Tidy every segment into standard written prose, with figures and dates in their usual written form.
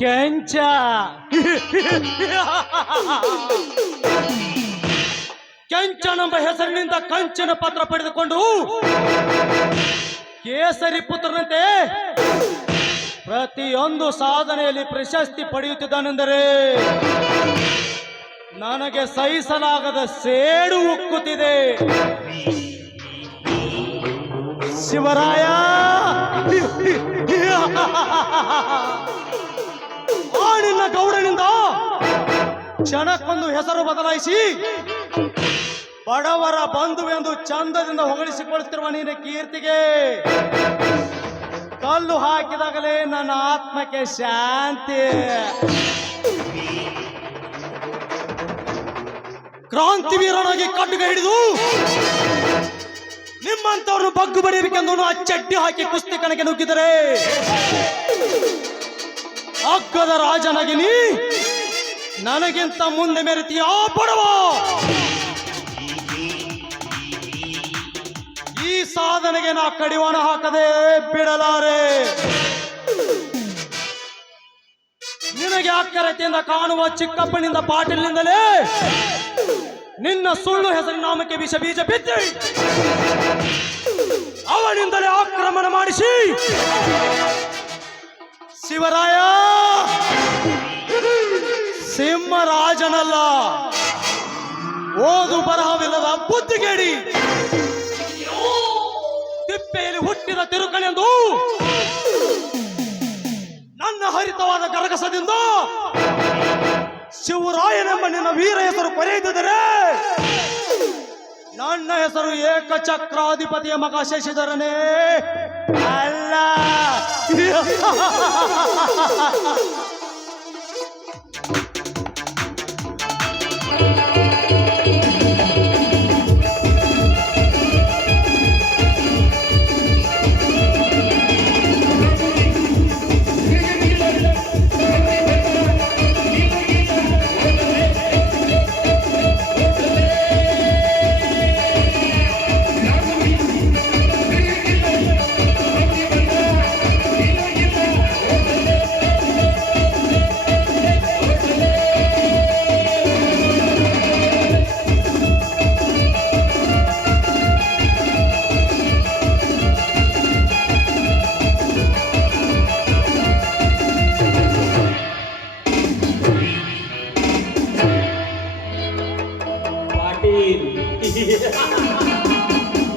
ಕೆಂಚ ಕೆಂಚನೆಂಬ ಹೆಸರಿನಿಂದ ಕಂಚಿನ ಪತ್ರ ಪಡೆದುಕೊಂಡು ಕೇಸರಿ ಪುತ್ರನಂತೆ ಪ್ರತಿಯೊಂದು ಸಾಧನೆಯಲ್ಲಿ ಪ್ರಶಸ್ತಿ ಪಡೆಯುತ್ತಿದ್ದಾನೆಂದರೆ ನನಗೆ ಸಹಿಸಲಾಗದ ಸೇಡು ಉಕ್ಕುತ್ತಿದೆ. ಶಿವರಾಯ, ಆ ನಿನ್ನ ಗೌಡನಿಂದ ಕ್ಷಣಕ್ಕೊಂದು ಹೆಸರು ಬದಲಾಯಿಸಿ ಬಡವರ ಬಂಧುವೆಂದು ಚಂದದಿಂದ ಹೊಗಳಿಸಿಕೊಳ್ಳುತ್ತಿರುವ ನಿನ್ನ ಕೀರ್ತಿಗೆ ಕಲ್ಲು ಹಾಕಿದಾಗಲೇ ನನ್ನ ಆತ್ಮಕ್ಕೆ ಶಾಂತಿ. ಕ್ರಾಂತಿವೀರನಾಗಿ ಕಡ್ಡುಗ ಹಿಡಿದು ನಿಮ್ಮಂತವ್ರನ್ನು ಬಗ್ಗು ಬಡಿಯಬೇಕೆಂದು ಅಚ್ಚಡ್ಡಿ ಹಾಕಿ ಕುಸ್ತಿ ಕಣಕ್ಕೆ ನುಗ್ಗಿದರೆ ಅಗ್ಗದ ರಾಜನಾಗಿ ನೀ ನನಗಿಂತ ಮುಂದೆ ಮೆರೆತೀಯ ಬಡವ. ಈ ಸಾಧನೆಗೆ ನಾ ಕಡಿವಾಣ ಹಾಕದೆ ಬಿಡಲಾರೆ. ನಿನಗೆ ಅಕ್ಕರತೆಯಿಂದ ಕಾಣುವ ಚಿಕ್ಕಪ್ಪನಿಂದ ಪಾಟೀಲ್ನಿಂದಲೇ ನಿನ್ನ ಸುಳ್ಳು ಹೆಸರಿನ ನಾಮಕ್ಕೆ ವಿಷ ಬೀಜ ಬಿತ್ತಿ ಅವನಿಂದಲೇ ಆಕ್ರಮಣ ಮಾಡಿಸಿ ಶಿವರಾಯ ಸಿಂಹರಾಜನಲ್ಲ, ಓದು ಬರಹವಿಲ್ಲದ ಬುದ್ಧಿಗೇಡಿ, ತಿಪ್ಪೆಯಲ್ಲಿ ಹುಟ್ಟಿದ ತಿರುಕನೆಂದು ನನ್ನ ಹರಿತವಾದ ಗರಗಸದಿಂದ ಶಿವರಾಯನೆಂಬ ನಿನ್ನ ವೀರ ಹೆಸರು ಕೊರೆಯುತ್ತಿದ್ದರೆ ನನ್ನ ಹೆಸರು ಏಕಚಕ್ರಾಧಿಪತಿಯ ಮಗ ಶಶಿಧರನೇ ಅಲ್ಲ.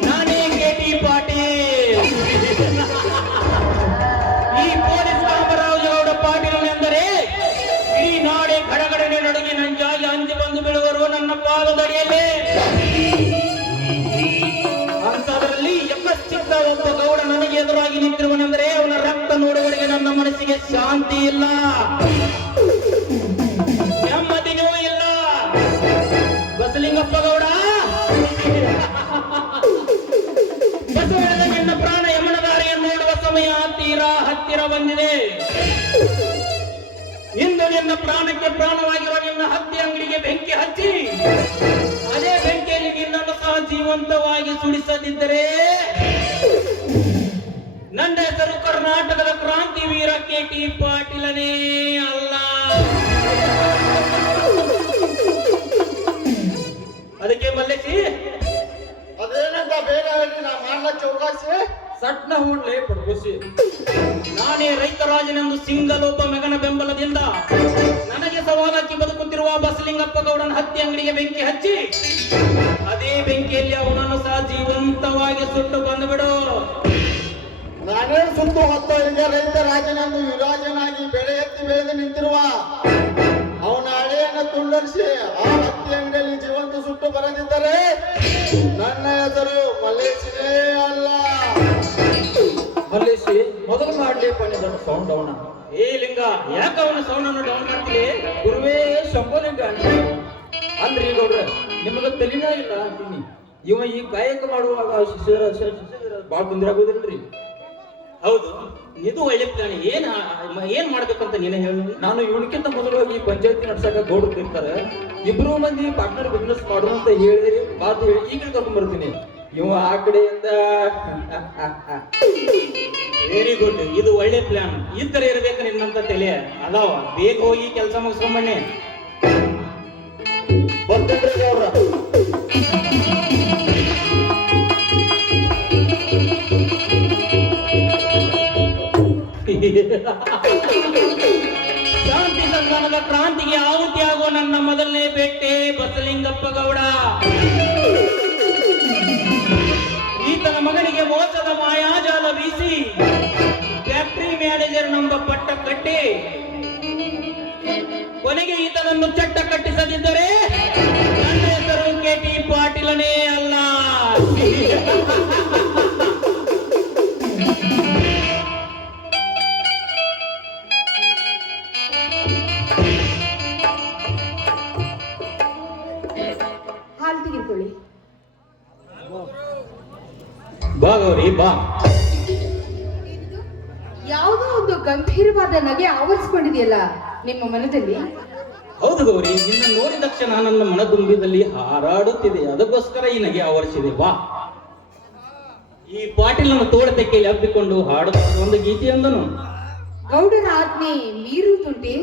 ನಾನೇ ಕೆಟಿ ಪಾಟೀಲ್. ಈ ಪೊಲೀಸ್ ಕಾಮರಾಜಗೌಡ ಪಾಟೀಲ್ ಎಂದರೆ ಈ ನಾಡೆ ಗಡಗಡನೆ ನಡುಗಿ ನಂಜಾಗಿ ಅಂಜಿ ಬಂದು ಬೀಳುವರು ನನ್ನ ಪಾದದಡಿಯಲ್ಲೇ. ಅಂತದರಲ್ಲಿ ಯಕಶ್ಚಿತ್ತ ಒಬ್ಬ ಗೌಡ ನನಗೆ ಎದುರಾಗಿ ನಿಂತಿರುವನೆಂದರೆ ಅವನ ರಕ್ತ ನೋಡುವವರೆಗೆ ನನ್ನ ಮನಸ್ಸಿಗೆ ಶಾಂತಿ ಇಲ್ಲ, ನೆಮ್ಮದಿನೂ ಇಲ್ಲ. ಬಸಲಿಂಗಪ್ಪ ಗೌಡ, ಬಸವಣ್ಣನ ನಿನ್ನ ಪ್ರಾಣ ಯಮನದಾರಿಯನ್ನು ನೋಡುವ ಸಮಯ ತೀರಾ ಹತ್ತಿರ ಬಂದಿದೆ. ಇಂದು ನಿನ್ನ ಪ್ರಾಣಕ್ಕೆ ಪ್ರಾಣವಾಗಿರುವ ನಿನ್ನ ಹತ್ತಿ ಅಂಗಡಿಗೆ ಬೆಂಕಿ ಹಚ್ಚಿ ಅದೇ ಬೆಂಕಿಯಲ್ಲಿ ನಿನ್ನನ್ನು ಸಹ ಜೀವಂತವಾಗಿ ಸುಡಿಸದಿದ್ದರೆ ನನ್ನ ಹೆಸರು ಕರ್ನಾಟಕದ ಕ್ರಾಂತಿವೀರ ಕೆಟಿ ಪಾಟೀಲನೇ ಅಲ್ಲ. ಅದಕ್ಕೆ ಮಲ್ಲೇಶಿ ಅದೇನಂತ ಬೇಗ ಹೇಳಿ ನಾ ಮಾಡ್ಲ ಚೌಕಾಸಿ ಸಟ್ನ ಹೂಡ್ಲೆ ಪಡ್ಕೋಸಿ. ನಾನೇ ರೈತರಾಜನೆಂದು ಸಿಂಗಲೊಬ್ಬ ಮಗನ ಬೆಂಬಲದಿಂದ ನನಗೆ ಸವಾಲಕ್ಕಿ ಬದುಕುತ್ತಿರುವ ಬಸಲಿಂಗಪ್ಪ ಗೌಡನ ಹತ್ತಿ ಅಂಗಡಿಗೆ ಬೆಂಕಿ ಹಚ್ಚಿ ಅದೇ ಬೆಂಕಿಯಲ್ಲಿ ಅವನನ್ನು ಸಹ ಜೀವಂತವಾಗಿ ಸುಟ್ಟು ಬಂದುಬಿಡು. ನಾನೇ ಸುಟ್ಟು ಹೊತ್ತು ಈಗ ರೈತ ರಾಜನೆಂದು ಯುವರಾಜನಾಗಿ ಬೆಳೆ ಎತ್ತಿ ಬೆಳೆದು ನಿಂತಿರುವ ಅವನ ಹಳೆಯನ್ನು ತುಂಡರಿಸಿ ಆ ಹತ್ತಿ ಅಂಗಡಿಯಲ್ಲಿ ಜೀವಂತ ಸುಟ್ಟು ಬರದಿದ್ದರೆ ನನ್ನ ಹೆಸರು ಮಲ್ಲೇಶನೇ ಅಲ್ಲ. ಮಲ್ಲೇಶಿ ಮೊದಲು ಮಾಡ್ಲಿಪ್ಪ ನಿನ್ನ ಸೌಂಡ್ ಡೌನ್. ಏ ಲಿಂಗ, ಯಾಕ ಅವನ ಸೌಂಡ್ ಅನ್ನು ಡೌನ್ ಮಾಡ್ತೀವಿ? ಗುರುವೇ ಶಂಭಲಿಂಗ ಅಲ್ರಿ ಗೌಡ್ರ, ನಿಮಗ ತಲೆನೇ ಇಲ್ಲ ಅಂತೀನಿ. ಇವ ಈ ಕಾಯಕ ಮಾಡುವಾಗ ಶಿಷ್ಯರ ಬಾಳ್ ತೊಂದರೆ ಆಗೋದಿಲ್ರಿ. ಹೌದು, ಇದು ಒಳ್ಳೆ ಪ್ಲಾನ್. ಏನ್ ಮಾಡ್ಬೇಕಂತ ನೀನೇ ಹೇಳಿ. ನಾನು ಇವನಕ್ಕಿಂತ ಮೊದಲಾಗಿ ಪಂಚಾಯತಿ ನಡ್ಸಕ ಗೌಡ್ರು ಇರ್ತಾರೆ, ಇಬ್ರು ಮಂದಿ ಪಾರ್ಟ್ನರ್ ಬಿಸ್ನೆಸ್ ಮಾಡು ಅಂತ ಹೇಳಿದ್ರಿ. ಮಾತು ಹೇಳಿ ಈಗ ಕರ್ಕೊಂಡ್ ಬರ್ತೀನಿ. ಇವ ಆ ಕಡೆಯಿಂದ ವೆರಿ ಗುಡ್, ಇದು ಒಳ್ಳೆ ಪ್ಲಾನ್. ಈ ತರ ಇರ್ಬೇಕು ನಿನ್ನಂತ ತಲೆ. ಅದಾವ, ಬೇಗ ಹೋಗಿ ಕೆಲಸ ಮುಗಿಸ್ಕೊಂಬಣ್ಣೆ. ಬರ್ತೇನ್ರಿ ಗೌಡ್ರ. ಶಾಂತಿ ಸಂಧಾನದ ಕ್ರಾಂತಿಗೆ ಆಹುತಿಯಾಗುವ ನನ್ನ ಮೊದಲನೇ ಭೇಟಿ ಬಸಲಿಂಗಪ್ಪ ಗೌಡ. ಈತನ ಮಗನಿಗೆ ಮೋಸದ ಮಾಯಾಜಾಲ ಬೀಸಿ ಫ್ಯಾಕ್ಟರಿ ಮ್ಯಾನೇಜರ್ ನಂಬ ಪಟ್ಟ ಕಟ್ಟಿ ಕೊನೆಗೆ ಈತನನ್ನು ಚಟ್ಟ ಕಟ್ಟಿಸದಿದ್ದರೆ ನನ್ನ ಹೆಸರು KT ಪಾಟೀಲನೇ ಅಲ್ಲ. ಹಾಲು ತೆಗೆದುಕೊಳ್ಳಿ. ಬಾ ಗೌರಿ ಬಾ. ಯಾವುದೋ ಒಂದು ಗಂಭೀರವಾದ ನಗೆ ಆವರಿಸಿಕೊಂಡಿದೆಯಲ್ಲ ನಿಮ್ಮ ಮನದಲ್ಲಿ. ಹೌದು ಗೌರಿ, ನಿನ್ನ ನೋಡಿದ ತಕ್ಷಣ ನನ್ನ ಮನದುಂಬಿದಲ್ಲಿ ಹಾರಾಡುತ್ತಿದೆ. ಅದಕ್ಕೋಸ್ಕರ ಈ ನಗೆ ಆವರಿಸಿದೆ. ಬಾ, ಈ ಪಾಟೀಲನ ತೋಳತೆಕ್ಕೆ ಹಬ್ಬಿಕೊಂಡು ಹಾಡುತ್ತ ಒಂದು ಗೀತೆಯೊಂದನು. ಗೌಡರ ಆಜ್ಞೆ ಮೀರುವುದುಂಟೆ?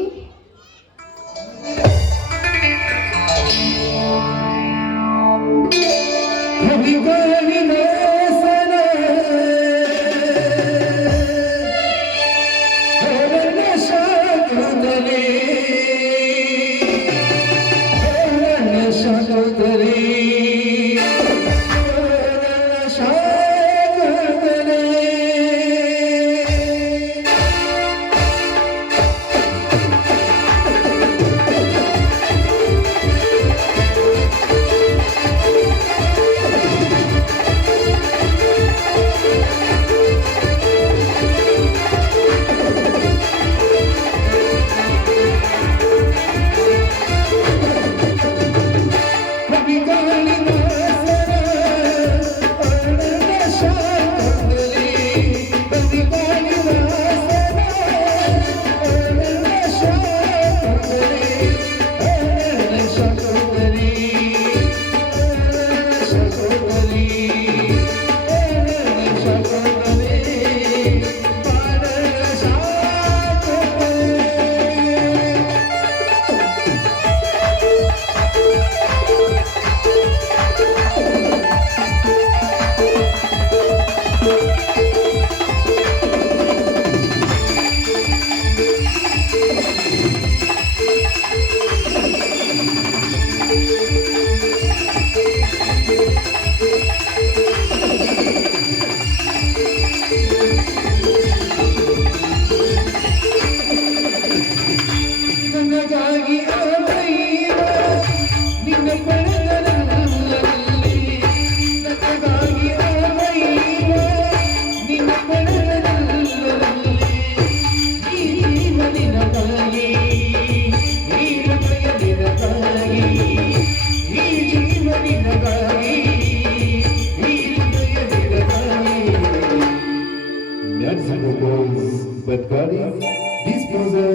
But God is disposer.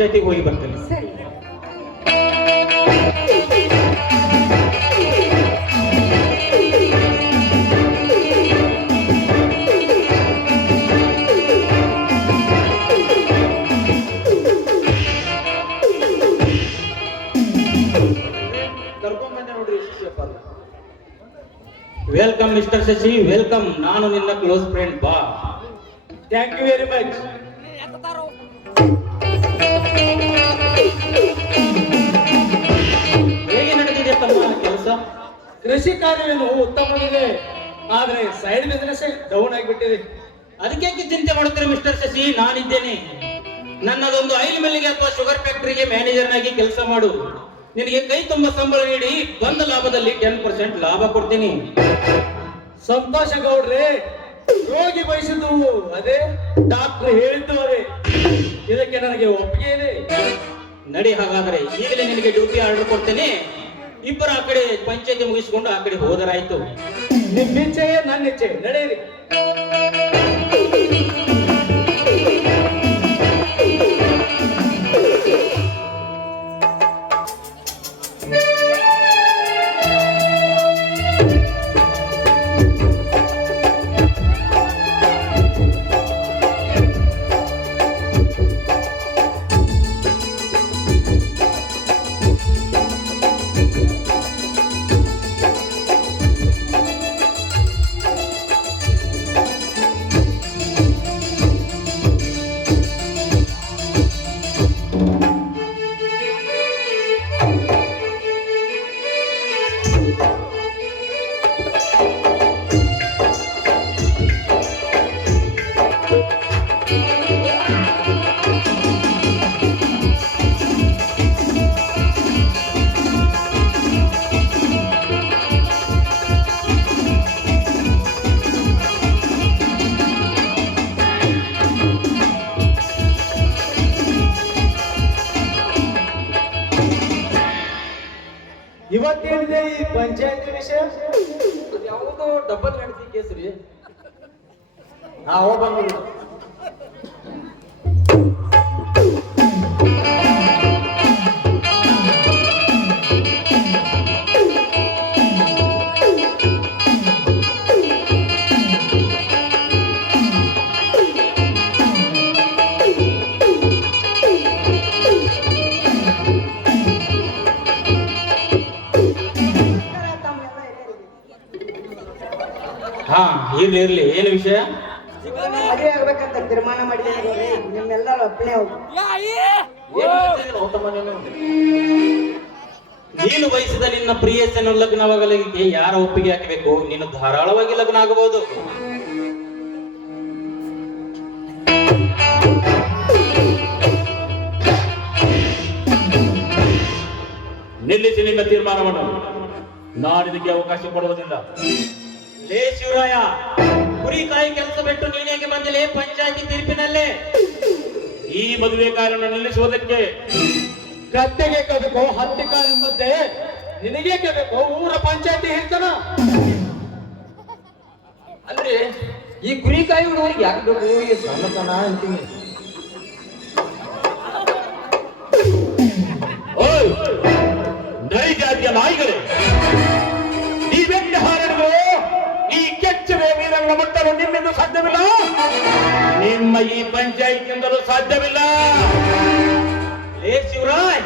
ಪಂಚಾಯತಿಗೆ ಹೋಗಿ ಬರ್ತೇನೆ. ಸರಿ. ಕರ್ಕೊಂಡ್ಬಂದೆ ನೋಡ್ರಿ ಶಿಷ್ಯಪ್ಪ. Welcome mister Shashi, welcome. ನಾನು ನಿನ್ನ ಕ್ಲೋಸ್ ಫ್ರೆಂಡ್. ಬಾ. Thank you very much. ಹೇಗೆ ನಡೆದಿದೆ ತಮ್ಮ ಕೆಲಸ? ಕೃಷಿ ಕಾರ್ಯವೇನು ಉತ್ತಮವಿದೆ, ಆದ್ರೆ ಸೈಡ್ ಬಿಸ್ನೆಸ್ ಡೌನ್ ಆಗಿಬಿಟ್ಟಿದೆ. ಅದಕ್ಕೆ ಚಿಂತೆ ಮಾಡುತ್ತೀರಿ ಮಿಸ್ಟರ್ ಶಶಿ, ನಾನಿದ್ದೇನೆ. ನನ್ನದೊಂದು ಆಯಿಲ್ ಮಿಲ್ಗೆ ಅಥವಾ ಶುಗರ್ ಫ್ಯಾಕ್ಟರಿಗೆ ಮ್ಯಾನೇಜರ್ನಾಗಿ ಕೆಲಸ ಮಾಡು. ನಿನಗೆ ಕೈ ತುಂಬ ಸಂಬಳ ನೀಡಿ ಬಂದ ಲಾಭದಲ್ಲಿ 10% ಲಾಭ ಕೊಡ್ತೀನಿ. ಸಂತೋಷ ಗೌಡ್ರೆ, ರೋಗಿ ಬಯಸಿದ್ದು ಅದೇ, ಡಾಕ್ಟರ್ ಹೇಳಿದ್ದು ಅದೇ. ಇದಕ್ಕೆ ನನಗೆ ಒಪ್ಪಿಗೆ ಇದೆ. ನಡಿ, ಹಾಗಾದ್ರೆ ಈಗಲೇ ನಿನಗೆ ಡ್ಯೂಟಿ ಆರ್ಡರ್ ಕೊಡ್ತೇನೆ. ಇಬ್ಬರು ಆ ಕಡೆ ಪಂಚಾಯತಿ ಮುಗಿಸಿಕೊಂಡು ಆ ಕಡೆ ಹೋದರಾಯ್ತು. ನಿಮ್ಮ ಇಚ್ಛೆಯೇ ನನ್ನ ಇಚ್ಛೆ, ನಡೆಯಿರಿ. ಇವತ್ತೇನಿದೆ ಈ ಪಂಚಾಯತಿ ವಿಷಯ? ಯಾವುದೋ ಡಬ್ಬಲ್ ಹೆಂಡತಿ ಕೇಸ್ ರೀ. ಹೋಗ್ಬಂದು ಇರ್ಲಿ. ಏನು ವಿಷಯ? ಮದುವೆ ಆಗ್ಬೇಕಂತ ತೀರ್ಮಾನ ಮಾಡಿದ್ದೇನೆ. ನಿಮ್ಮೆಲ್ಲರ ಒಪ್ಪನೆ ಹೋಗು. ನೀನು ಬಯಸಿದ ನಿನ್ನ ಪ್ರಿಯಸನ್ನು ಲಗ್ನವಾಗಲಿಕ್ಕೆ ಯಾರ ಒಪ್ಪಿಗೆ ಹಾಕಬೇಕು? ನೀನು ಧಾರಾಳವಾಗಿ ಲಗ್ನ ಆಗಬಹುದು. ನಿಲ್ಲಿಸಿ ನಿಮ್ಮ ತೀರ್ಮಾನವನ್ನು. ನಾನಿದಕ್ಕೆ ಅವಕಾಶ ಕೊಡುವುದಿಲ್ಲ. ಲೇ ಶಿವರಾಯ, ಕುರಿಕಾಯಿ ಕೆಲಸ ಬಿಟ್ಟು ನೀನೇಗೆ ಬಂದಿಲೆ ಪಂಚಾಯತಿ ತೀರ್ಪಿನಲ್ಲೇ? ಈ ಮದುವೆ ಕಾರ್ಯವನ್ನು ನಿಲ್ಲಿಸುವುದಕ್ಕೆ ಗದ್ದೆಗೆ ಕಬೇಕು ಹತ್ತಿಕ ಎಂಬಂತೆ ನಿನಗೆ ಕೇಳಬೇಕು ಊರ ಪಂಚಾಯತಿ ಹಿರ್ತನ. ಅಂದ್ರೆ ಈ ಕುರಿಕಾಯಿ ಹುಡುಗರಿಗೆ ಯಾಕೆ ಬೇಕು ಈ ಸಣ್ಣತನ ಅಂತೀನಿ. ಓಯ್ ನೈ ಜಾತಿಯ ನಾಯಿಗಳೇ, ನೀವೆಂದು ಹಾರಿದ್ರು ಈ ಕೆಚ್ಚವೆ ವೀರಗಳ ಮುಟ್ಟಲು ನಿಮ್ಮಿಂದ ಸಾಧ್ಯವಿಲ್ಲ, ನಿಮ್ಮ ಈ ಪಂಚಾಯತಿಯಿಂದಲೂ ಸಾಧ್ಯವಿಲ್ಲ. ಏ ಶಿವರಾಯ್,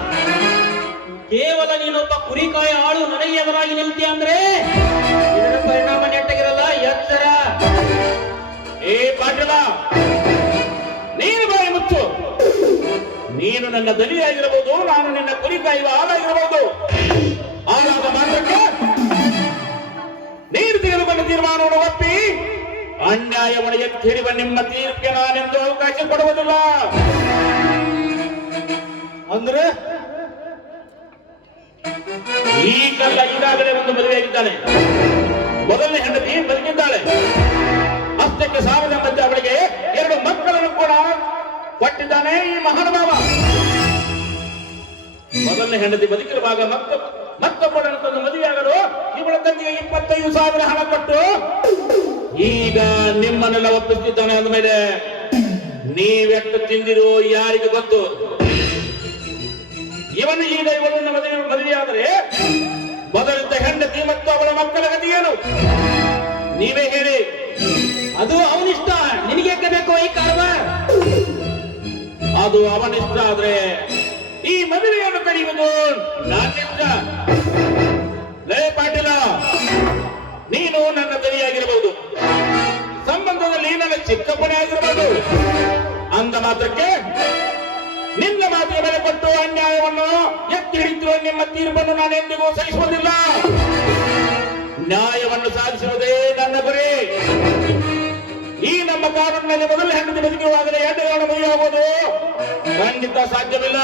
ಕೇವಲ ನೀನೊಬ್ಬ ಕುರಿಕಾಯಿ ಆಳು ನನಗೆ ಎದುರಾಗಿ ನಿಲ್ತೀಯ ಅಂದ್ರೆ ಇದರ ಪರಿಣಾಮ ನೆಟ್ಟಗಿರಲ್ಲ. ಎಚ್ಚರ. ಏ ಪಾಟೀಲ, ನೀನು ಬಾಯಿ ಮುಚ್ಚು. ನೀನು ನನ್ನ ದಲಿಯಾಗಿರಬಹುದು, ನಾನು ನಿನ್ನ ಕುರಿಕಾಯುವ ಆಳಾಗಿರಬಹುದು. ಆಗಾಗ ಮಾತ್ರಕ್ಕೆ ನೀನು ತೆಗೆದುಕೊಂಡ ತೀರ್ಮಾನವನ್ನು ಒಪ್ಪಿ ಅನ್ಯಾಯವನ್ನು ಎತ್ತಿ ಹಿಡಿಯುವ ನಿಮ್ಮ ತೀರ್ಪಿಗೆ ನಾನೆಂದು ಅವಕಾಶ ಕೊಡುವುದಿಲ್ಲ. ಅಂದ್ರೆ ಈ ಕಲ್ಲ ಈಗಾಗಲೇ ಒಂದು ಮದುವೆಯಾಗಿದ್ದಾನೆ. ಮೊದಲನೇ ಹೆಂಡತಿ ಬದುಕಿದ್ದಾಳೆ. ಅಷ್ಟಕ್ಕೆ ಸಾಲದ ಮಧ್ಯೆ ಅವಳಿಗೆ 2 ಮಕ್ಕಳನ್ನು ಕೂಡ ಕೊಟ್ಟಿದ್ದಾನೆ ಈ ಮಹಾನುಭಾವ. ಮೊದಲನೇ ಹೆಂಡತಿ ಬದುಕಿರುವಾಗ ಮತ್ತೊಬ್ಬಳನ್ನು ತಂದು ಮದುವೆಯಾಗಲು ಇವಳ ತಂದೆಗೆ 25,000 ಹಣ ಕೊಟ್ಟು ಈಗ ನಿಮ್ಮನ್ನೆಲ್ಲ ಒಪ್ಪಿಸುತ್ತಿದ್ದಾನೆ. ಅಂದಮೇಲೆ ನೀವೆಟ್ಟು ತಿಂದಿರೋ ಯಾರಿಗೆ ಗೊತ್ತು? ಇವನು ಈಗ ಇವಳನ್ನು ಮದುವೆಯಾದರೆ ಮೊದಲಿದ್ದ ಹೆಂಡತಿ ಮತ್ತು ಅವಳ ಮಕ್ಕಳ ಗತಿ ಏನು ನೀವೇ ಹೇಳಿ. ಅದು ಅವನಿಷ್ಟ, ನಿನಗೆ ಬೇಕು ಈ ಕಾರವಾರ. ಅದು ಅವನಿಷ್ಟ ಆದ್ರೆ ಈ ಮದುವೆಯನ್ನು ಕರೆಯುವುದು ನಾನಿಷ್ಟ. ಲೇ ಪಾಟೀಲ, ನೀನು ನನ್ನ ದನಿಯಾಗಿರಬಹುದು, ಸಂಬಂಧದಲ್ಲಿ ನನ್ನ ಚಿಕ್ಕಪ್ಪನೇ ಆಗಿರಬಹುದು. ಅಂದ ಮಾತ್ರಕ್ಕೆ ನಿನ್ನ ಮಾತಿಗೆ ಬೆಲೆ ಕೊಟ್ಟು ಅನ್ಯಾಯವನ್ನು ಎತ್ತಿ ಹಿಡಿತಿರುವ ನಿಮ್ಮ ತೀರ್ಪನ್ನು ನಾನು ಎಂದಿಗೂ ಸಹಿಸುವುದಿಲ್ಲ. ನ್ಯಾಯವನ್ನು ಸಾಧಿಸುವುದೇ ನನ್ನ ಗುರಿ. ಈ ನಮ್ಮ ಕಾನೂನಿನಲ್ಲಿ ಮೊದಲ ಹೆಂಡತಿ ಬದುಕಿರುವಾಗಲೇ ಎರಡನೇ ಮದುವೆಯಾಗುವುದು ಖಂಡಿತ ಸಾಧ್ಯವಿಲ್ಲ.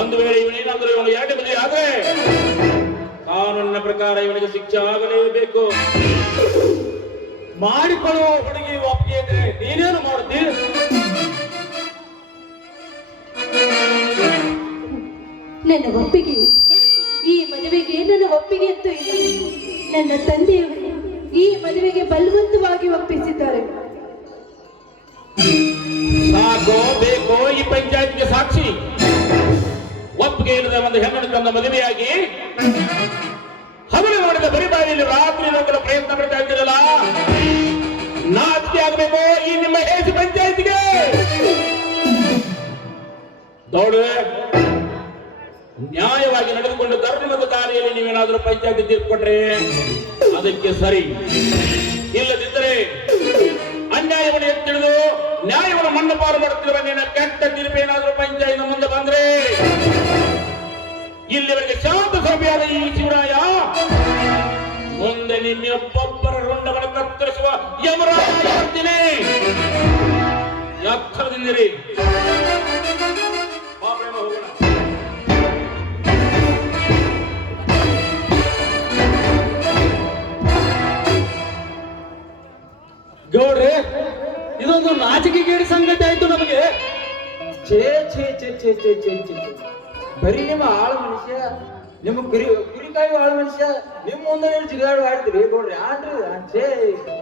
ಒಂದು ವೇಳೆ ಇವನೇನಾದರೂ ಇವನು ಎರಡು ಮದುವೆ ಆದ್ರೆ ಕಾನೂನಿನ ಪ್ರಕಾರ ಇವನಿಗೆ ಶಿಕ್ಷೆ ಆಗಲೇಬೇಕು. ಮಾಡಿಕೊಳ್ಳುವ ಹುಡುಗಿ ಒಪ್ಪಿಗೆ ಇದ್ರೆ ನೀನೇನು ಮಾಡುತ್ತೀರಿ? ನನ್ನ ಒಪ್ಪಿಗೆ, ಈ ಮದುವೆಗೆ ನನ್ನ ಒಪ್ಪಿಗೆ ಅಂತೂ ಇಲ್ಲ. ನನ್ನ ತಂದೆಯವರು ಈ ಮದುವೆಗೆ ಬಲವಂತವಾಗಿ ಒಪ್ಪಿಸಿದ್ದಾರೆ. ಸಾಕೋ ಬೇಕೋ ಈ ಪಂಚಾಯತ್ಗೆ ಸಾಕ್ಷಿ. ಒಪ್ಪಿಗೆ ಇಲ್ಲದ ಒಂದು ಹೆಣ್ಣನ್ನು ತಂದ ಮದುವೆಯಾಗಿ ಹಗಲು ಮಾಡಿದ ಬರಿಬಾರಿಯಲ್ಲಿ ರಾತ್ರಿ ನೋಡಲು ಪ್ರಯತ್ನ ಪಡ್ತಾ ಇದ್ದೀರಲ್ಲ, ನಾಚಿಕೆ ಆಗಬೇಕು ಈ ನಿಮ್ಮ ಹೇಸಿ ಪಂಚಾಯತ್ಗೆ. ದೌಡು ನ್ಯಾಯವಾಗಿ ನಡೆದುಕೊಂಡು ಧರ್ಮದ ದಾರಿಯಲ್ಲಿ ನೀವೇನಾದರೂ ಪಂಚಾಯತಿ ತೀರ್ಪು ಕೊಟ್ರೆ ಅದಕ್ಕೆ ಸರಿ. ಇಲ್ಲದಿದ್ದರೆ ಅನ್ಯಾಯವನ್ನು ಎತ್ತಿಡಿದು ನ್ಯಾಯವನ್ನು ಮಣ್ಣಪಾಲು ಮಾಡುತ್ತಿರುವ ನಿನ್ನ ಕೆಟ್ಟ ತೀರ್ಪು ಏನಾದರೂ ಪಂಚಾಯತ್ ಮುಂದೆ ಬಂದ್ರೆ ಇಲ್ಲಿವರೆಗೆ ಶಾಂತ ಸಭೆಯಾದ ಈ ಶಿವರಾಯ ಮುಂದೆ ನಿಮ್ಮೊಬ್ಬೊಬ್ಬರ ರುಂಡವನ್ನು ಕತ್ತರಿಸುವ ಯಮರಾಯ ಮಾಡ್ತೀನಿ. ಎಚ್ಚರದಿಂದಿರಿ. ಹೋಗೋಣ. ಗೌಡ್ರೆ, ಇದೊಂದು ನಾಚಿಕೆಗೇಡಿ ಸಂಗತಿ ಆಯ್ತು ನಮಗೆ. ಛೇ ಛೇ ಛೇ ಛೇ ಛೇ ಛೇ ಛೇ ಛೇ. ಬರೀ ನಿಮ್ಮ ಆಳು ಮನುಷ್ಯ, ನಿಮ್ಮ ಕುರಿಕಾಯಿ ಆಳು ಮನುಷ್ಯ, ನಿಮ್ಮ ಮುಂದೆ ಜಿಗಾಡು ಆಡ್ತೀರಿ ನೋಡ್ರಿ. ಆಡ್ರಿ ಛೇ,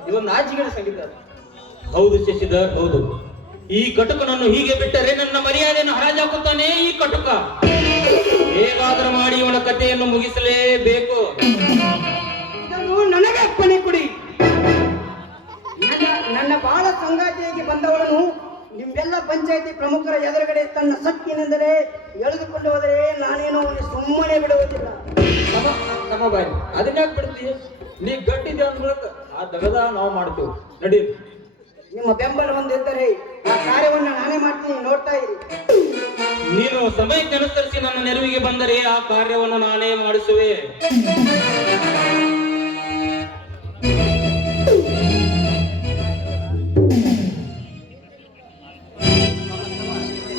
ಇದೊಂದು ನಾಚಿಕೆಗೇಡಿ ಸಂಗೀತ. ಹೌದು ಶಶಿಧರ್, ಹೌದು. ಈ ಕಟುಕನನ್ನು ಹೀಗೆ ಬಿಟ್ಟರೆ ನನ್ನ ಮರ್ಯಾದೆಯನ್ನು ಹರಾಜಾಕುತ್ತಾನೆ ಈ ಕಟುಕ. ಹೇಗಾದರೂ ಮಾಡಿ ಇವನ ಕಥೆಯನ್ನು ಮುಗಿಸಲೇಬೇಕು. ಇದನ್ನು ನನಗೆ ಅಪ್ಪಣೆ ಕೊಡಿ. ನನ್ನ ಬಾಳ ಸಂಗಾತಿಯಾಗಿ ಬಂದವಳನ್ನು ನಿಮ್ಮೆಲ್ಲ ಪಂಚಾಯತಿ ಪ್ರಮುಖರ ಎದುರುಗಡೆ ತನ್ನ ಸಕ್ಕಿನೆಂದರೆ ಎಳೆದುಕೊಂಡು ಹೋದರೆ ನಾನೇನೋ ಸುಮ್ಮನೆ ಬಿಡುವುದಿಲ್ಲ. ನಮ್ಮ ಬಾಯಿ ಅದನ್ಯಾಕೆ ಬಿಡ್ತೀವಿ? ನೀ ಗಟ್ಟಿದೆ ಅಂದ್ಬಿಡಕ ಆ ದಗದ ನಾವು ಮಾಡ್ತೇವೆ. ನಡಿ. ನಿಮ್ಮ ಬೆಂಬಲ ಹೊಂದಿದ್ದರೆ ಆ ಕಾರ್ಯವನ್ನು ನಾನೇ ಮಾಡ್ತೀನಿ, ನೋಡ್ತಾ ಇರಿ. ನೀನು ಸಮಯಕ್ಕೆ ಅನುಸರಿಸಿ ನನ್ನ ನೆರವಿಗೆ ಬಂದರೆ ಆ ಕಾರ್ಯವನ್ನು ನಾನೇ ಮಾಡಿಸುವೆ.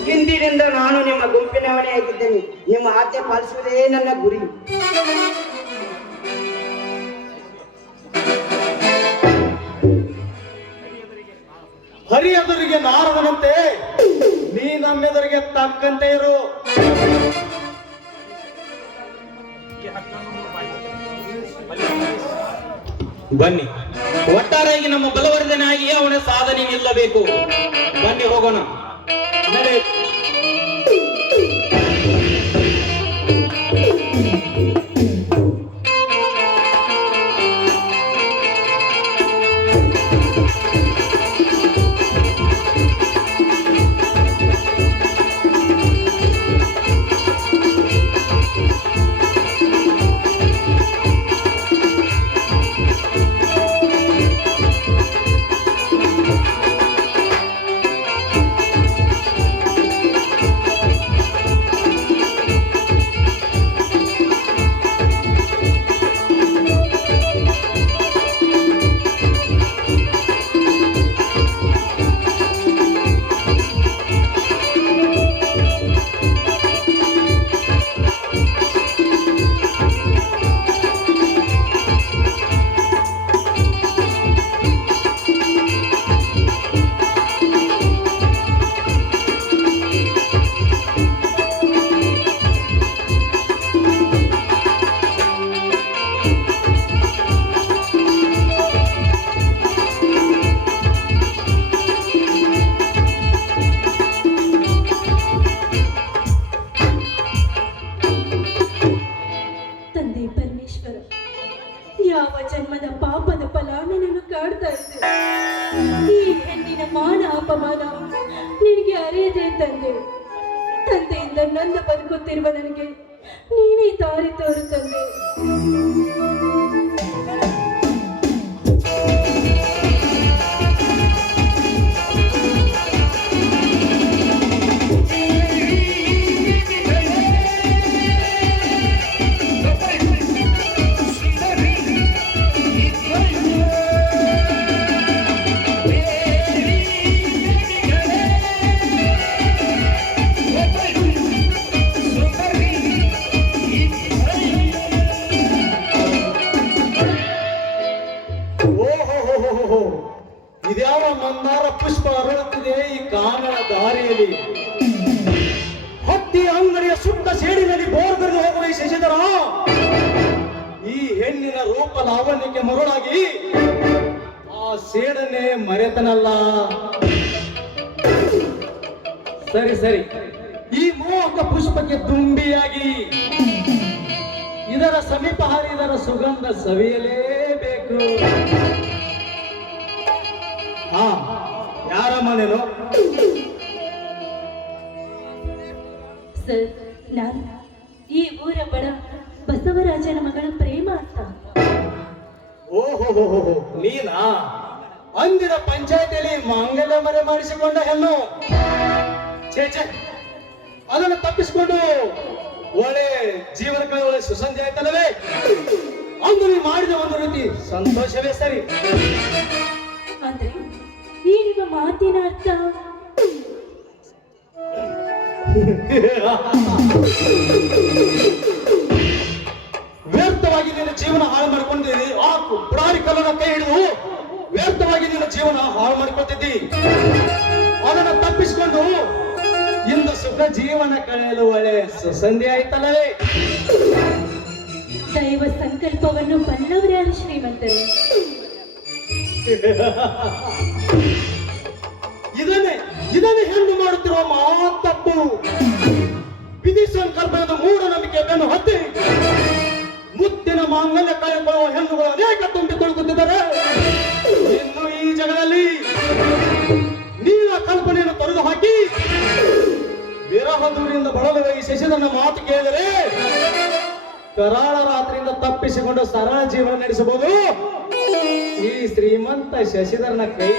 ಹಿಂದಿನಿಂದ ನಾನು ನಿಮ್ಮ ಗುಂಪಿನವನೇ ಆಗಿದ್ದೇನೆ. ನಿಮ್ಮ ಆಜ್ಞೆ ಪಾಲಿಸುವುದೇ ನನ್ನ ಗುರಿ. ಹರಿಯದರಿಗೆ ನಾರದನಂತೆ ನೀ ನಮ್ಮೆದುರಿಗೆ ತಕ್ಕಂತೆ ಇರು. ಬನ್ನಿ, ಒಟ್ಟಾರೆಯಾಗಿ ನಮ್ಮ ಬಲವರ್ಧನೆಯಾಗಿ ಅವನ ಸಾಧನೆ ನಿಲ್ಲಬೇಕು. ಬನ್ನಿ ಹೋಗೋಣ. ನಡೆ. ಜನ್ಮದ ಪಾಪದ ಫಲ ನನ್ನನ್ನು ಕಾಡ್ತಾ ಇದೆ. ಈ ಹೆಣ್ಣಿನ ಮಾನ ಅಪಮಾನ ನಿನಗೆ ಅರಿಯದೆ ತಂದೆ. ತಂದೆಯಿಂದ ನನ್ನ ಬದುಕುತ್ತಿರುವ ನನಗೆ ನೀನೇ ದಾರಿ ತೋರು ತಂದೆ. ಓಹೋ, ಇದ್ಯಾವ ಮಂದಾರ ಪುಷ್ಪ ಅರಳುತ್ತಿದೆ ಈ ಕಾನನ ದಾರಿಯಲ್ಲಿ. ಹತ್ತಿ ಅಂಗಡಿಯ ಸುತ್ತ ಸೇಡಿನಲ್ಲಿ ಬೋರ್ಗರೆದು ಹೋಗುವ ಈ ಶಶಿಧರ ಈ ಹೆಣ್ಣಿನ ರೂಪ ಲಾವಣ್ಯಕ್ಕೆ ಮರುಳಾಗಿ ಆ ಸೇಡನ್ನೇ ಮರೆತನಲ್ಲ. ಸರಿ ಸರಿ, ಈ ಮೋಹಕ ಪುಷ್ಪಕ್ಕೆ ತುಂಬಿಯಾಗಿ ಇದರ ಸಮೀಪ ಹಾರಿ ಇದರ ಸುಗಂಧ ಸವಿಯಲೇಬೇಕು. ಹಾ, ಯಾರಮ್ಮ ನೀನು? ಸರ್, ನಾನು ಈ ಊರ ಬಡ ಬಸವರಾಜನ ಮಗಳ ಪ್ರೇಮ ಅಂತ. ಓಹೋ, ನೀನಾ? ಅಂದಿನ ಪಂಚಾಯತಿಯಲ್ಲಿ ಮಾಂಗಲ್ಯ ಮರೆ ಮಾಡಿಸಿಕೊಂಡ ಹೆಣ್ಣು. ಛೇ, ಅದನ್ನು ತಪ್ಪಿಸಿಕೊಂಡು ಒಳ್ಳೆ ಜೀವನಕ್ಕೆ ಒಳ್ಳೆ ಸುಸಂಧಿ ಆಯ್ತಲ್ಲವೇ? ಅಂದು ನೀ ಮಾಡಿದ ಒಂದು ರೀತಿ ಸಂತೋಷವೇ ಸರಿ. ಅಂದ್ರೆ ಈ ನಿಮ್ಮ ಮಾತಿನ ಅರ್ಥ? ವ್ಯರ್ಥವಾಗಿ ನಿನ್ನ ಜೀವನ ಹಾಳು ಮಾಡ್ಕೊಂಡಿದ್ದೀನಿ. ಆ ಪುರಾಣಿ ಕಲ್ಲನ ಕೈ ಹಿಡಿದು ವ್ಯರ್ಥವಾಗಿ ನಿನ್ನ ಜೀವನ ಹಾಳು ಮಾಡ್ಕೊತಿದ್ದಿ. ಅದನ್ನು ತಪ್ಪಿಸಿಕೊಂಡು ಇಂದು ಸುಖ ಜೀವನ ಕಳೆಯಲು ಒಳ್ಳೆ ಸುಸಂಧಿ ಆಯ್ತಲ್ಲವೇ? ದೈವ ಸಂಕಲ್ಪವನ್ನು ಬಲ್ಲವರ್ಯಾರು ಶ್ರೀಮಂತರು. ಇದನ್ನೇ ಹೆಣ್ಣು ಮಾಡುತ್ತಿರುವ ಮಹಾ ತಪ್ಪು. ವಿಧಿ ಸಂಕಲ್ಪದ ಮೂಢನಂಬಿಕೆ ಬೆನ್ನು ಹತ್ತಿ ಮುತ್ತಿನ ಮಾಂಗಲ್ಯ ಕಳೆದುಕೊಳ್ಳುವ ಹೆಣ್ಣುಗಳು ಅನೇಕ ತುಂಬಿ ತೊಳಗುತ್ತಿದ್ದಾರೆ. ಇನ್ನು ಈ ಜಗದಲ್ಲಿ ನೀಲ ಕಲ್ಪನೆಯನ್ನು ತೊರೆದು ಹಾಕಿ ವಿರಹ ದೂರಿಯಿಂದ ಬಳಲುವ ಈ ಶಶಿಧರನ ಮಾತು ಕೇಳಿದರೆ ಕರಾಳ ರಾತ್ರಿಯಿಂದ ತಪ್ಪಿಸಿಕೊಂಡು ಸರಳ ಜೀವನ ನಡೆಸಬಹುದು. ಈ ಶ್ರೀಮಂತ ಶಶಿಧರನ ಕೈ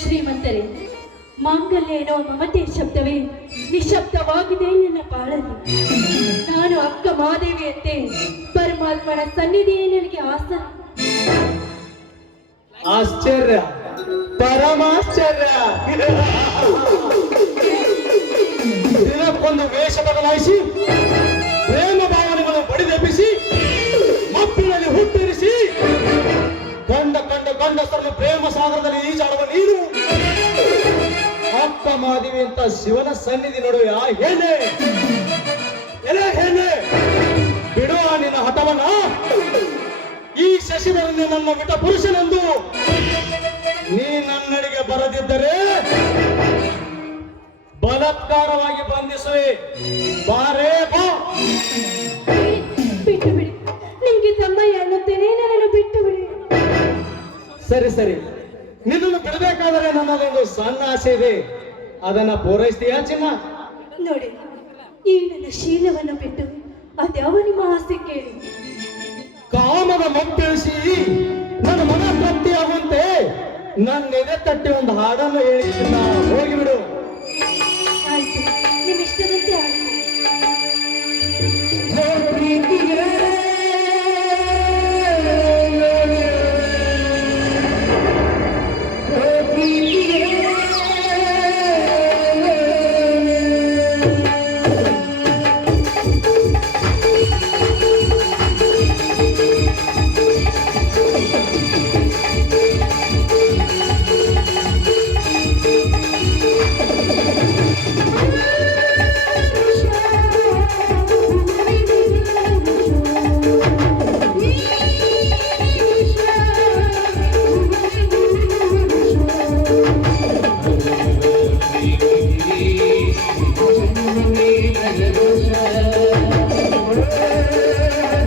ಶ್ರೀಮಂತರೇ, ಮಾಂಗಲ್ಯ ಎನ್ನುವ ಮಮತೆಯ ಶಬ್ದವೇ ನಿಶಬ್ದವಾಗಿದೆ ನನ್ನ ಬಾಳಲ್ಲಿ. ನಾನು ಅಕ್ಕ ಮಾದೇವಿಯಂತೆ ಪರಮಾತ್ಮನ ಸನ್ನಿಧಿಯೇ ನನಗೆ ಆಸನ. ಆಶ್ಚರ್ಯ, ಪರಮಾಶ್ಚರ್ಯ. ದಿನಕ್ಕೊಂದು ವೇಷ ಬದಲಾಯಿಸಿ ಪ್ರೇಮ ಭಾವನೆಗಳನ್ನು ಬಡಿದೆಬ್ಬಿಸಿ ಮಪ್ಪಿನಲ್ಲಿ ಹುಟ್ಟಿರಿಸಿ ಗಂಡಸರನ್ನು ಪ್ರೇಮ ಸಾಗರದಲ್ಲಿ ಈಜಾಡುವ ನೀನು ಅಕ್ಕ ಮಾದೇವಿ ಅಂತ ಶಿವನ ಸನ್ನಿಧಿ ನೋಡುವ ಹೇನೆ ಬಿಡುವ ನಿನ್ನ ಹಠವನ್ನ. ಈ ಶಶಿಧರನ್ನೇ ನನ್ನ ಬಿಟ್ಟ ಪುರುಷನೆಂದು ನೀ ನನ್ನಡಿಗೆ ಬರದಿದ್ದರೆ ಬಲಾತ್ಕಾರವಾಗಿ ಬಂಧಿಸುವೆ. ಬಾರೇ ಬಾ. ಬಿಟ್ಟು ಬಿಡಿ, ನಿಮ್ಗೆ ತಮ್ಮಯ್ಯ ಅನ್ನುತ್ತೇನೆ, ನನ್ನನ್ನು ಬಿಟ್ಟು ಬಿಡಿ. ಸರಿ, ನಿನ್ನನ್ನು ಬಿಡಬೇಕಾದರೆ ನನ್ನದೊಂದು ಸಣ್ಣ ಆಸೆ ಇದೆ. ಅದನ್ನ ಪೂರೈಸ್ತೀಯಾ ಚಿನ್ನ? ನೋಡಿ, ಈ ನನ್ನ ಶೀಲವನ್ನು ಬಿಟ್ಟು ಅದ್ಯಾವ ನಿಮ್ಮ ಆಸೆ ಕೇಳಿ. ಕಾಮದ ಮತ್ತಿಳಿಸಿ ನನ್ನ ಮನ ತೃಪ್ತಿಯಾಗುವಂತೆ ನನ್ನ ಎದೆ ತಟ್ಟಿ ಒಂದು ಹಾಡನ್ನು ಹೇಳಿದ್ದ ಹೋಗಿಬಿಡು. ಆಯ್ತು, ನಿಮ್ಮ ಇಷ್ಟದಂತೆ ಆಡಿ.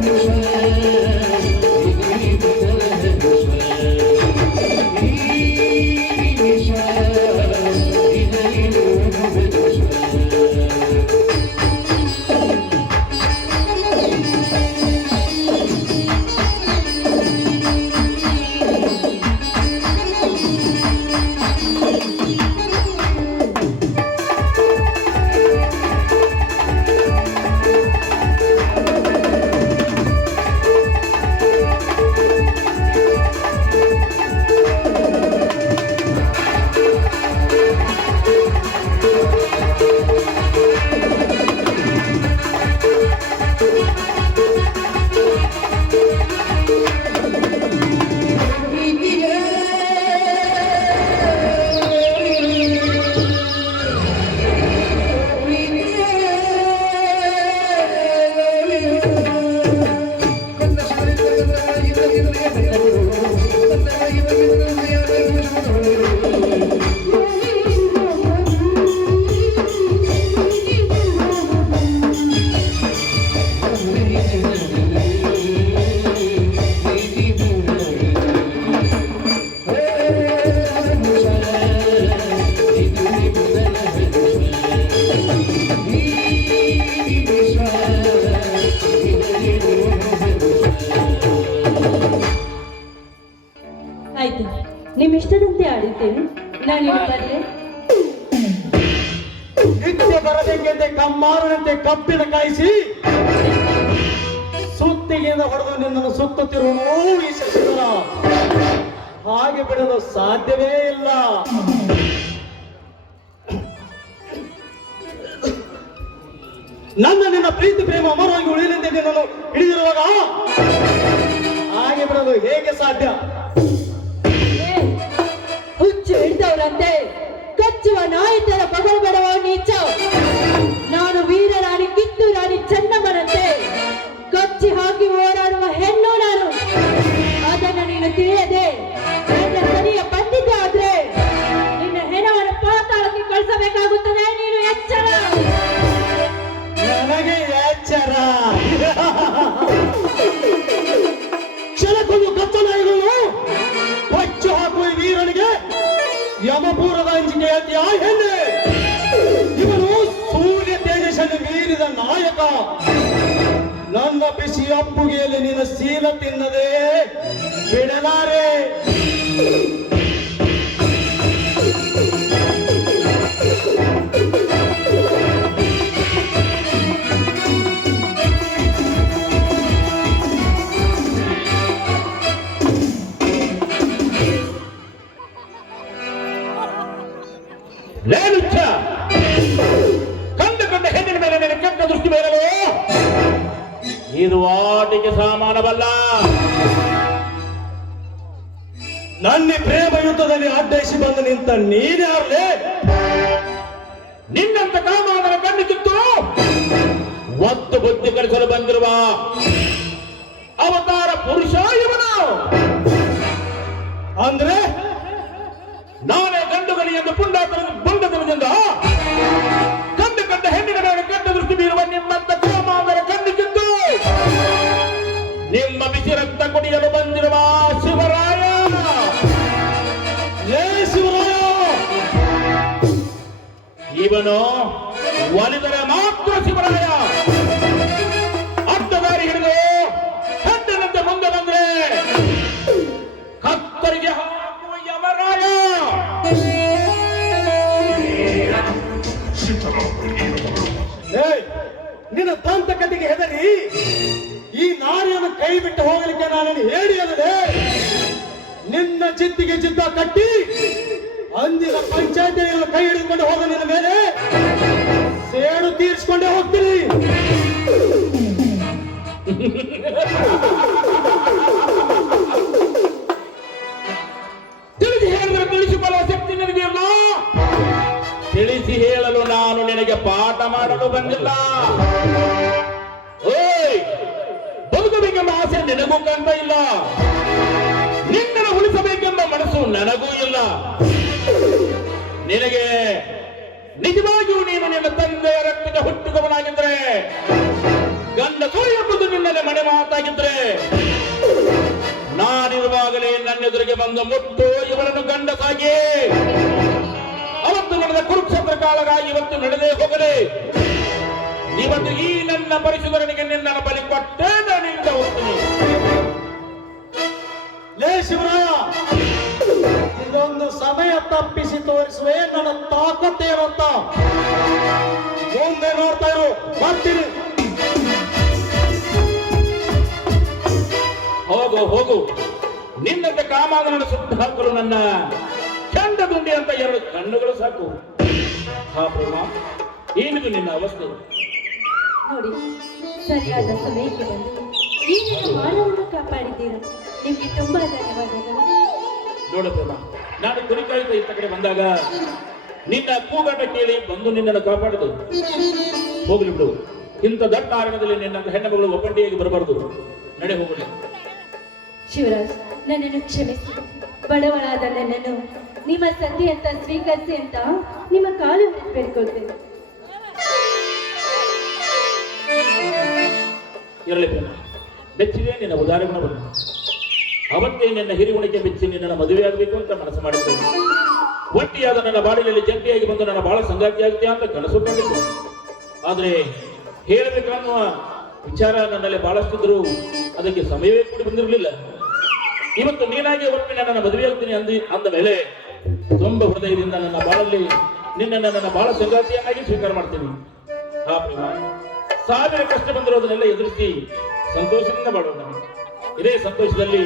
Thank you. ಬೆಂಕಿಯಂತೆ ಕಮ್ಮಾರನಂತೆ ಕಬ್ಬಿನ ಕಾಯಿಸಿ ಸುತ್ತಿಗೆಯಿಂದ ಹೊಡೆದು ನಿನ್ನನ್ನು ಸುತ್ತುತ್ತಿರುವನು ಈ ಶಶಿಧರ. ಹಾಗೆ ಬಿಡಲು ಸಾಧ್ಯವೇ ಇಲ್ಲ. ನಿನ್ನ ಪ್ರೀತಿ ಪ್ರೇಮ ಅಮರವಾಗಿ ಉಳಿಯಲೆಂದೇ ನಿನ್ನನ್ನು ಹಿಡಿದಿರುವಾಗ ಹಾಗೆ ಬಿಡಲು ಹೇಗೆ ಸಾಧ್ಯ? ಹುಚ್ಚು ಹಿಡಿದವರಂತೆ ಕಚ್ಚುವ ನಾಯಿ ತರ ಬಗಲ್ಬಡುವ ನೀಚ. ನಾನು ವೀರರಾಣಿ ಕಿತ್ತೂರು ರಾಣಿ ಚೆನ್ನಮ್ಮನಂತೆ ಕಚ್ಚಿ ಹಾಕಿ ಓಡಾಡುವ ಹೆಣ್ಣು ನಾನು. ಅದನ್ನು ನೀನು ತಿಳಿಯದೆ ನನ್ನ ಸರಿಯ ಬಂದಿದ್ದೆ ಆದ್ರೆ ನಿನ್ನ ಹೆಣವನ್ನು ಪಾತಾಳಕ್ಕೆ ಕಳಿಸಬೇಕಾಗುತ್ತದೆ. ನೀನು ಎಚ್ಚರ. ನನಗೆ ಎಚ್ಚರ. ಕ್ಷಣಕ್ಕೊಂದು ಕತ್ತಲಾಯಿಗಳು ಹೊಚ್ಚು ಹಾಕುವ ವೀರನಿಗೆ ಯಮಪುರದ ಅಂಜಿಕೆ ಹೇಳ್ತೀಯ ಹೆಣ್ಣೆ? ಇವನು ಸೂರ್ಯ ತೇಜಸ್ಸನ್ನು ಮೀರಿದ ನಾಯಕ. ನನ್ನ ಬಿಸಿ ಅಪ್ಪುಗೆಯಲ್ಲಿ ನಿನ್ನ ಶೀಲ ತಿನ್ನದೆ ಬಿಡಲಾರೆ. ಲೇನುಚ್ಚ ಕಂಡು ಕಂಡ ಹೆಣ್ಣಿನ ಮೇಲೆ ನಿನ್ನ ಕೆಟ್ಟ ದೃಷ್ಟಿ ಬೀರಲು ಇದು ಆಟಿಕೆ ಸಾಮಾನವಲ್ಲ. ನನ್ನ ಪ್ರೇಮ ಯುದ್ಧದಲ್ಲಿ ಅಡ್ಡೈಸಿ ಬಂದು ನಿಂತ ನೀನ್ಯಾರೇ? ನಿನ್ನಂತ ಕಾಮಾನರ ಕಣ್ಣು ಕಿತ್ತು ಒತ್ತು ಬುದ್ಧಿ ಕಲಿಸಲು ಬಂದಿರುವ ಅವತಾರ ಪುರುಷ ಇವನು. ಅಂದ್ರೆ ನಾನೇ ಗಂಡುಗಲಿ ಎಂದು ಪುಂಡತನದಿಂದ ಕಂಡು ಕಂಡ ಹೆಣ್ಣಿನ ಮೇಲೆ ಕೆಟ್ಟ ದೃಷ್ಟಿ ಬೀರುವ ನಿಮ್ಮಂತ ಕಾಮಾನರ ಕಣ್ಣು ಕಿತ್ತು ನಿಮ್ಮ ಬಿಸಿ ರಕ್ತ ಕುಡಿಯಲು ಬಂದಿರುವ ಶಿವರಾಯ. ಏ ಶಿವರಾಯ, ಇವನು ಒಲಿದರೆ ಮಾತ್ರ ಶಿವರಾಯ. ಅಡ್ಡದಾರಿ ಹಿಡಿದು ಹೆಡ್ಡನಂತೆ ಮುಂದೆ ಬಂದ್ರೆ ಕತ್ತರಿಗೆ ಹಾಕುವ ಯಮರಾಯ. ನಿನ್ನ ದಂತ ಕಟ್ಟಿಗೆ ಹೆದರಿ ಈ ನಾರಿಯನ್ನು ಕೈ ಬಿಟ್ಟು ಹೋಗಲಿಕ್ಕೆ ನಾನು ಹೇಳಿ ಅಲ್ಲದೆ ನಿನ್ನ ಚಿತ್ತಿಗೆ ಚಿತ್ತ ಕಟ್ಟಿ ಅಂದಿನ ಪಂಚಾಯತಿಯನ್ನು ಕೈ ಹಿಡಿದುಕೊಂಡು ಹೋದ ನಿನ್ನ ಮೇಲೆ ಸೇಡು ತೀರಿಸಿಕೊಂಡೇ ಹೋಗ್ತೀನಿ. ತಿಳಿಸಿ ಹೇಳಿದ್ರೆ ತಿಳಿಸಿಕೊಳ್ಳುವ ಶಕ್ತಿ ನಿನಗಿಲ್ಲ. ತಿಳಿಸಿ ಹೇಳಲು ನಾನು ನಿನಗೆ ಪಾಠ ಮಾಡಲು ಬಂದಿಲ್ಲ. ಓಯ್, ಬದುಕಬೇಕೆಂಬ ಆಸೆ ನಿನಗೂ ಕಾಣ್ತಾ ಇಲ್ಲ. ನಿನ್ನನ್ನು ಉಳಿಸಬೇಕೆಂಬ ಮನಸ್ಸು ನನಗೂ ಇಲ್ಲ. ನಿನಗೆ ನಿಜವಾಗಿಯೂ ನೀನು ನಿನ್ನ ತಂದೆಯ ರಕ್ತಕ್ಕೆ ಹುಟ್ಟಿದವನಾಗಿದ್ರೆ, ಗಂಡಸು ಎಂಬುದು ನಿನ್ನಲ್ಲಿ ಮನೆ ಮಾತಾಗಿದ್ರೆ, ನಾನಿರುವಾಗಲೇ ನನ್ನೆದುರಿಗೆ ಬಂದು ಮುಟ್ಟು ಇವಳನ್ನು ಗಂಡಸಾಗಿ ಅವತ್ತು ನಡೆದ ಕುರುಕ್ಷೇತ್ರ ಕಾಲಗಾಗಿ ಇವತ್ತು ನಡೆದೇ ಹೋಗಲಿ. ಇವತ್ತು ಈ ನನ್ನ ಪರಿಶುದ್ಧನಿಗೆ ನಿನ್ನ ಬಲಿ ಕೊಟ್ಟೆ ನಾನಿಂದ ಹೋಗ್ತೀನಿ. ಲೇ ಶಿವರಾಯ, ಇದೊಂದು ಸಮಯ ತಪ್ಪಿಸಿ ತೋರಿಸುವೆ ನನ್ನ ತಾಕತ್ತೇನಂತ. ಮುಂದೆ ನೋಡ್ತಾ ಇರು, ಬರ್ತೀನಿ. ಹೋಗು ಹೋಗು, ನಿನ್ನಂತೆ ಕಾಮಾನನ್ನು ಸುಟ್ಟು ಹಾಕಲು ನನ್ನ ಚಂಡ ದುಂಡಿ ಅಂತ ಎರಡು ಕಣ್ಣುಗಳು ಸಾಕು. ಹಾ ಪ್ರೇಮ, ಏನಿದು ನಿನ್ನ ಅವಸ್ಥೆ? ನೋಡಿ, ಸರಿಯಾದ ಸಮಯಕ್ಕೆ ಬಂದು ಈ ನನ್ನ ಮಾನವನ್ನು ಕಾಪಾಡಿದ್ದೀರಾ. ನಿಮ್ಗೆ ತುಂಬಾ ಧನ್ಯವಾದಗಳು. ನೋಡು ಪ್ರೇಮ, ನಾನು ಕುರಿಕಾಯುತ್ತ ಇತ್ತ ಕಡೆ ಬಂದಾಗ ನಿನ್ನ ಕೂಗಾಟ ಕೇಳಿ ಬಂದು ನಿನ್ನನ್ನು ಕಾಪಾಡಿದು. ಹೋಗ್ಲಿ ಬಿಡು, ಇಂಥ ದಟ್ಟ ಅರಣ್ಯದಲ್ಲಿ ನಿನ್ನ ಹೆಣ್ಣು ಮಗಳು ಒಬ್ಬಂಟಿಯಾಗಿ ಬರಬಾರದು. ನಡೆ ಹೋಗಲಿ. ಶಿವರಾಜ್, ನನ್ನನ್ನು ಕ್ಷಮಿಸಿ. ಬಡವಳಾದ ನನ್ನನ್ನು ನಿಮ್ಮ ಸತಿ ಅಂತ ಸ್ವೀಕರಿಸಿ ಅಂತ ನಿಮ್ಮ ಕಾಲು ಬೇಡ್ಕೊಳ್ತೇನೆ. ಇರಲಿ ಪ್ರೇಮ, ಮೆಚ್ಚಿದೆ ನಿನ್ನ ಉದಾರ ಗುಣವನ್ನು. ಅವತ್ತೇ ನಿನ್ನ ಹಿರಿಗುಣಕ್ಕೆ ಮೆಚ್ಚಿ ನಿನ್ನನ್ನು ಮದುವೆಯಾಗಬೇಕು ಅಂತ ಮನಸ್ಸು ಮಾಡಿದ್ದೇನೆ. ಒಟ್ಟಿಯಾದ ನನ್ನ ಬಾಡಿನಲ್ಲಿ ಜಂಟಿಯಾಗಿ ಬಂದು ನನ್ನ ಬಹಳ ಸಂಗಾತಿಯಾಗುತ್ತೆ ಅಂತ ಕನಸು ಕಂಡಿದ್ದೆ. ಆದರೆ ಹೇಳಬೇಕನ್ನುವ ವಿಚಾರ ನನ್ನಲ್ಲಿ ಬಹಳಷ್ಟಿದ್ರು ಅದಕ್ಕೆ ಸಮಯವೇ ಕೂಡಿ ಬಂದಿರಲಿಲ್ಲ. ಇವತ್ತು ನೀನಾಗಿ ಒಪ್ಪಿ ನನ್ನ ಮದುವೆಯಾಗ್ತೀನಿ ಅಂದ ಮೇಲೆ ತುಂಬ ಹೃದಯದಿಂದ ನನ್ನ ಬಾಳಲ್ಲಿ ನಿನ್ನನ್ನು ನನ್ನ ಬಹಳ ಸಂಗಾತಿಯನ್ನಾಗಿ ಸ್ವೀಕಾರ ಮಾಡ್ತೀನಿ. ಹಾ ಪ್ರೇಮ, ಸಾವಿರ ಕಷ್ಟ ಬಂದರೂ ಅದನ್ನೆಲ್ಲ ಎದುರಿಸಿ ಸಂತೋಷದಿಂದ ಬಾಳೋಣ. ಇದೇ ಸಂತೋಷದಲ್ಲಿ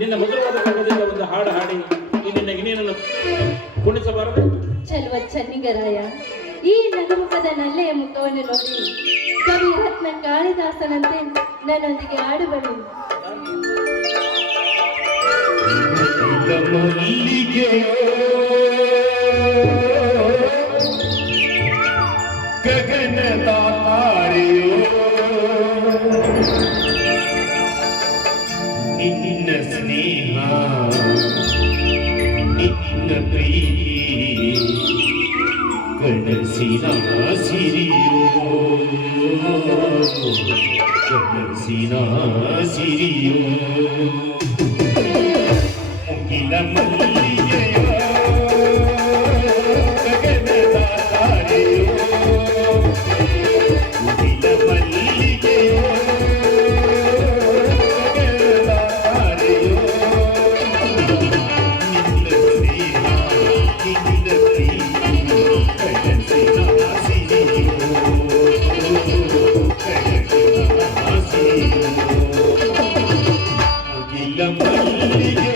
ನಿನ್ನ ಮಧುರವಾದ ಕಂಠದಿಂದ ಒಂದು ಹಾಡು ಹಾಡಿ ಈ ನಿನ್ನ ಗಿಣಿಯನ್ನು ಕುಣಿಸಬಾರದು? ಚೆಲುವ ಚನ್ನಿಗರಾಯ, ಈ ನಗುಮುಖದ ನಲ್ಲೆಯ ಮುಖವನ್ನು ನೋಡಿ ಕವಿ ರತ್ನ ಕಾಳಿದಾಸನಂತೆ ನನ್ನೊಂದಿಗೆ ಆಡುಬರು. ಗಗನದ ತಾರೆಯೋ ನಿನ್ನ ಸ್ನೇಹ ನಿನ್ನ ಪ್ರೀತಿ ಕನಸಿನ ಸಿರಿಯೋ ಕನಸಿನ ಸಿರಿಯೋ ಮುಗಿಲ ಮಲ್ಲಿಗೆಯೋ ಗಗನದ ತಾರೆಯೋ ಮುಗಿಲ ಮಲ್ಲಿಗೆಯೋ ಗಗನದ ತಾರೆಯೋ ನಿನ್ನ ಸ್ನೇಹ ನಿನ್ನ ಪ್ರೀತಿ ಕನಸಿನ ಸಿರಿಯೋ ಕನಸಿನ ಸಿರಿಯೋ ಮುಗಿಲ ಮಲ್ಲಿಗೆಯೋ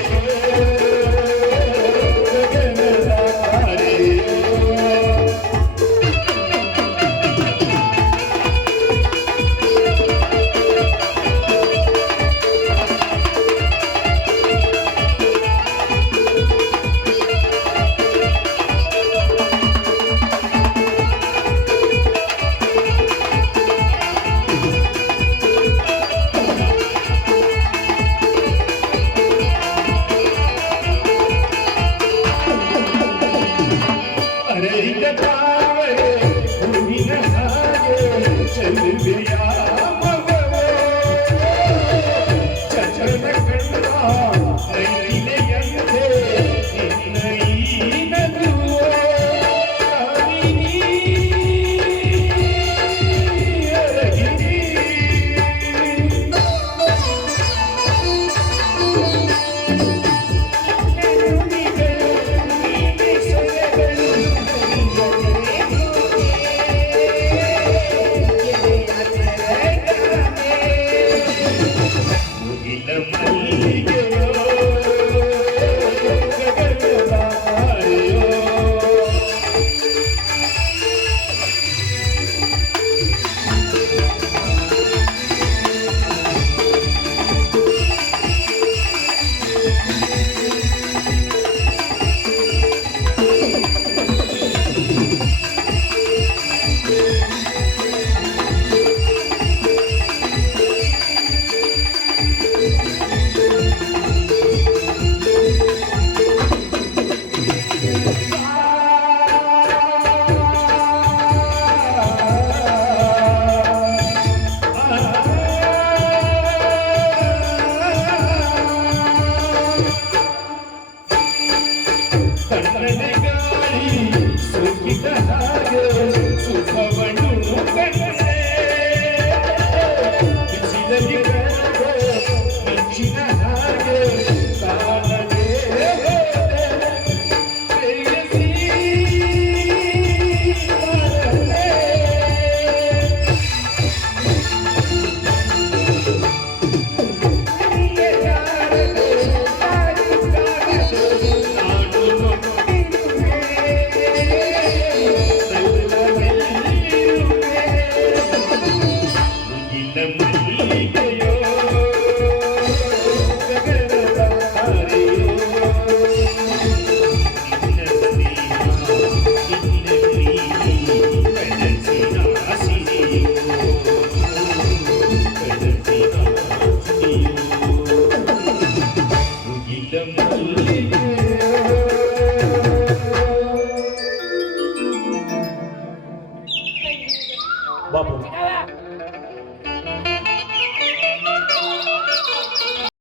ಬಾಪು,